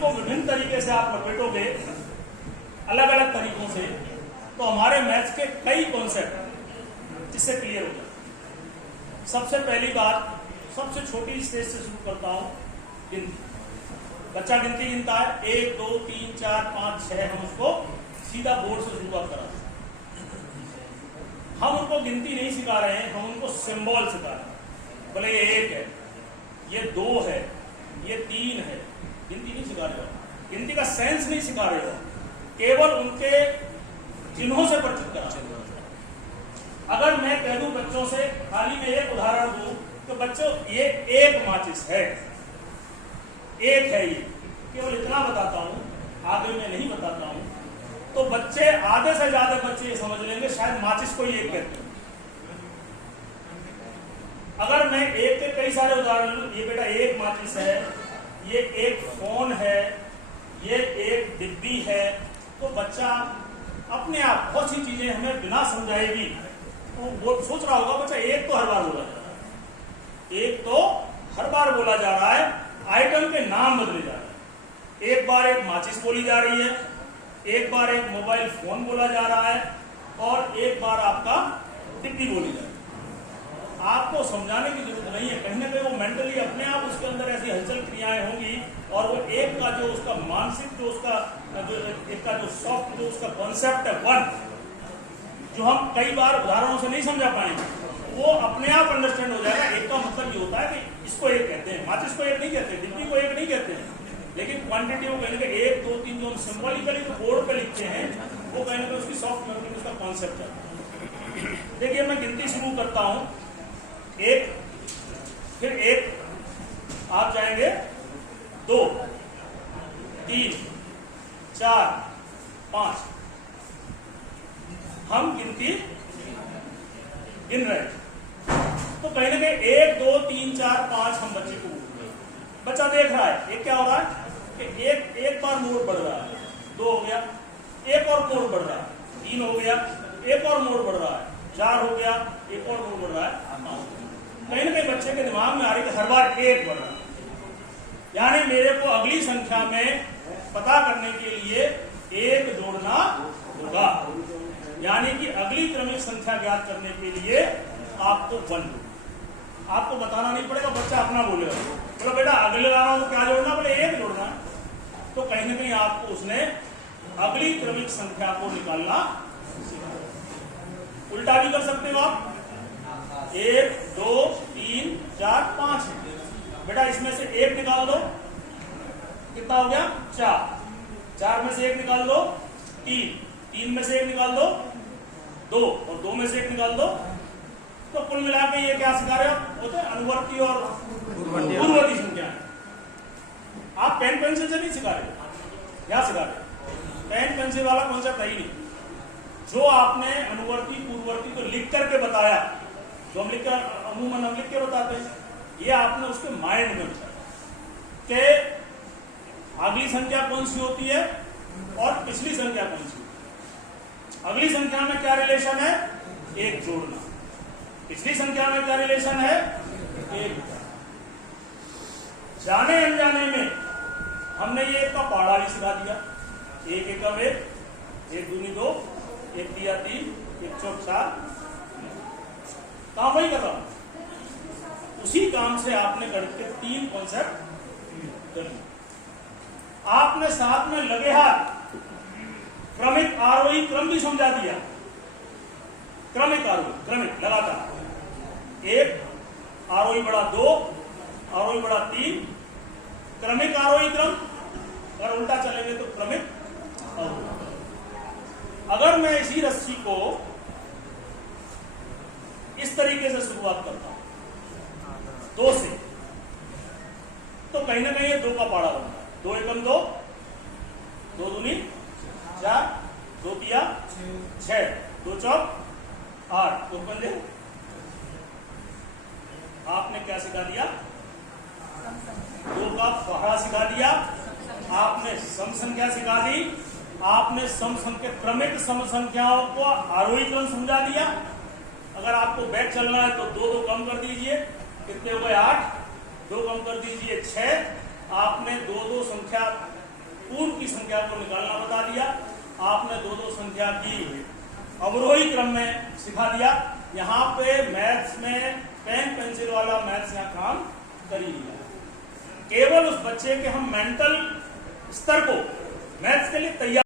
को विभिन्न तरीके से आप लपेटोगे अलग अलग तरीकों से, तो हमारे मैथ्स के कई कॉन्सेप्ट इससे क्लियर हो जाए। सबसे पहली बात, सबसे छोटी स्टेज से शुरू करता हूं, गिनती। बच्चा गिनती गिनता है 1 2 3 4 5 6, हम उसको सीधा बोर्ड से शुरुआत करा। हम उनको गिनती नहीं सिखा रहे हैं, हम उनको सिंबल सिखा रहे हैं। बोले ये 1 है, ये 2 है, ये 3 है, गिनती नहीं सिखा रहे हो, गिनती का सेंस नहीं सिखा रहे हो, केवल उनके चिन्हों से परिचित करा रहे हो। अगर मैं कह दूं बच्चों से, खाली मैं एक उदाहरण दूं, तो बच्चों ये 1 माचिस है, 1 है, ये केवल इतना बताता हूं, आगे मैं नहीं बताता हूं, तो बच्चे, आधे से ज्यादा बच्चे ये समझ लेंगे शायद माचिस को 1 कहते हैं। अगर मैं 1 के कई सारे उदाहरण लूं, ये बेटा 1 माचिस है, ये 1 फोन है, ये 1 डिब्बी है, तो बच्चा अपने आप बहुत सी चीजें हमें बिना समझाएगी तो वो सोच रहा होगा बच्चा 1 तो हर बार बोला जा रहा है, 1 तो हर बार बोला जा रहा है, आइटम के नाम बदले जा रहे हैं। एक बार 1 माचिस बोली जा रही है, एक बार 1 मोबाइल फोन बोला जा रहा है, और एक बार आपका डिब्बी बोली जा रही है। आपको समझाने की जरूरत नहीं है, कहीं ना कहीं वो मेंटली अपने आप उसके अंदर ऐसी हलचल क्रियाएं होंगी, और वो 1 का जो उसका मानसिक, जो उसका जो 1 का जो सॉफ्ट, जो उसका कॉन्सेप्ट है 1, जो हम कई बार उदाहरणों से नहीं समझा पाएंगे, वो अपने आप अंडरस्टैंड हो जाएगा। 1 का मतलब ये होता है कि इसको 1 कहते हैं, माचिस को 1 नहीं कहते, डिब्बी को 1 नहीं कहते हैं, लेकिन क्वांटिटी वो कहीं ना कहीं 1 2 3 जो हम सिंबॉलिकली जो बोर्ड पे लिखते हैं, वो कहीं ना कहीं उसकी सॉफ्ट मेमोरी, उसका कॉन्सेप्ट है। देखिए मैं गिनती शुरू करता हूं, 1, फिर 1, आप जाएंगे 2 3 4 5, हम गिनती गिन रहे हैं, तो कहीं ना कहीं 1 2 3 4 5 हम बच्चे को, बच्चा देख रहा है, एक क्या हो रहा है कि एक बार मोड़ बढ़ रहा है, 2 हो गया, एक और मोड़ बढ़ रहा है, 3 हो गया, एक और मोड़ बढ़ रहा है, 4 हो गया, एक और मोड़ बढ़ रहा है, 5। कहीं ना कहीं बच्चे के दिमाग में आ रही है कि हर बार 1 बढ़ रहा है, यानी मेरे को अगली संख्या में पता करने के लिए 1 जोड़ना होगा, यानी कि अगली क्रमिक संख्या ज्ञात करने के लिए आपको 1, आपको बताना नहीं पड़ेगा, बच्चा अपना बोलेगा, बोलो बेटा अगले लगाना तो क्या जोड़ना, बोले 1 जोड़ना, तो कहीं ना कहीं आपको उसने अगली क्रमिक संख्या को निकालना सीखा। उल्टा भी कर सकते हो आप, 1 2 3 4 5, बेटा इसमें से 1 निकाल दो, कितना हो गया 4, 4 में से 1 निकाल दो 3, 3 में से 1 निकाल दो 2, और 2 में से 1 निकाल दो, तो कुल मिला के ये क्या सिखा रहे हो, होते हैं अनुवर्ती और पूर्ववर्ती संख्या। आप पेन पेंसिल से नहीं सिखा रहे, क्या सिखा रहे, पेन पेंसिल वाला कॉन्सेप्ट है ही नहीं। जो आपने अनुवर्ती पूर्ववर्ती तो लिख करके बताया, जो हम लिख कर अमूमन हम लिख के बताते हैं, ये आपने उसके माइंड में बताया कि अगली संख्या कौन सी होती है और पिछली संख्या कौन सी होती है। अगली संख्या में क्या रिलेशन है, 1 जोड़ना, पिछली संख्या में क्या रिलेशन है, 1। जाने अनजाने में हमने ये 1 का पहाड़ा भी सिखा दिया, 1 एकम 1, 1 दूनी 2, 1 तिया 3, 1 चौक 4, काम वही कर रहा हूं। उसी काम से आपने गणित के 3 कॉन्सेप्ट कर लिए। आपने साथ में लगे हाथ क्रमिक आरोही क्रम भी समझा दिया, क्रमिक आरोही, क्रमिक लगातार, 1 आरोही बढ़ा 2, आरोही बढ़ा 3, क्रमिक आरोही क्रम, और उल्टा चलेंगे तो क्रमिक अवरोही। अगर मैं इसी रस्सी को इस तरीके से शुरुआत करता हूं 2 से, तो कहीं ना कहीं ये 2 का पहाड़ा बनता है, 2 एकम 2, 2 दूनी 4, 2 तिया 6, 2 चौक 8, 2 पंजे। आपने क्या सिखा दिया, 2 का पहाड़ा सिखा दिया, आपने सम संख्या सिखा दी, आपने सम संख्या क्रमिक सम संख्याओं को आरोही क्रम समझा दिया। अगर आपको बैक चलना है तो 2 2 कम कर दीजिए, कितने हो गए 8, 2 कम कर दीजिए 6, आपने 2 2 संख्या पूर्व की संख्या को निकालना बता दिया। आपने दो दो संख्या की अवरोही क्रम में सिखा दिया। यहाँ पे मैथ्स में पेन पेंसिल वाला मैथ्स यहाँ काम कर ही लिया। केवल उस बच्चे के हम मेंटल स्तर को मैथ्स के लिए तैयार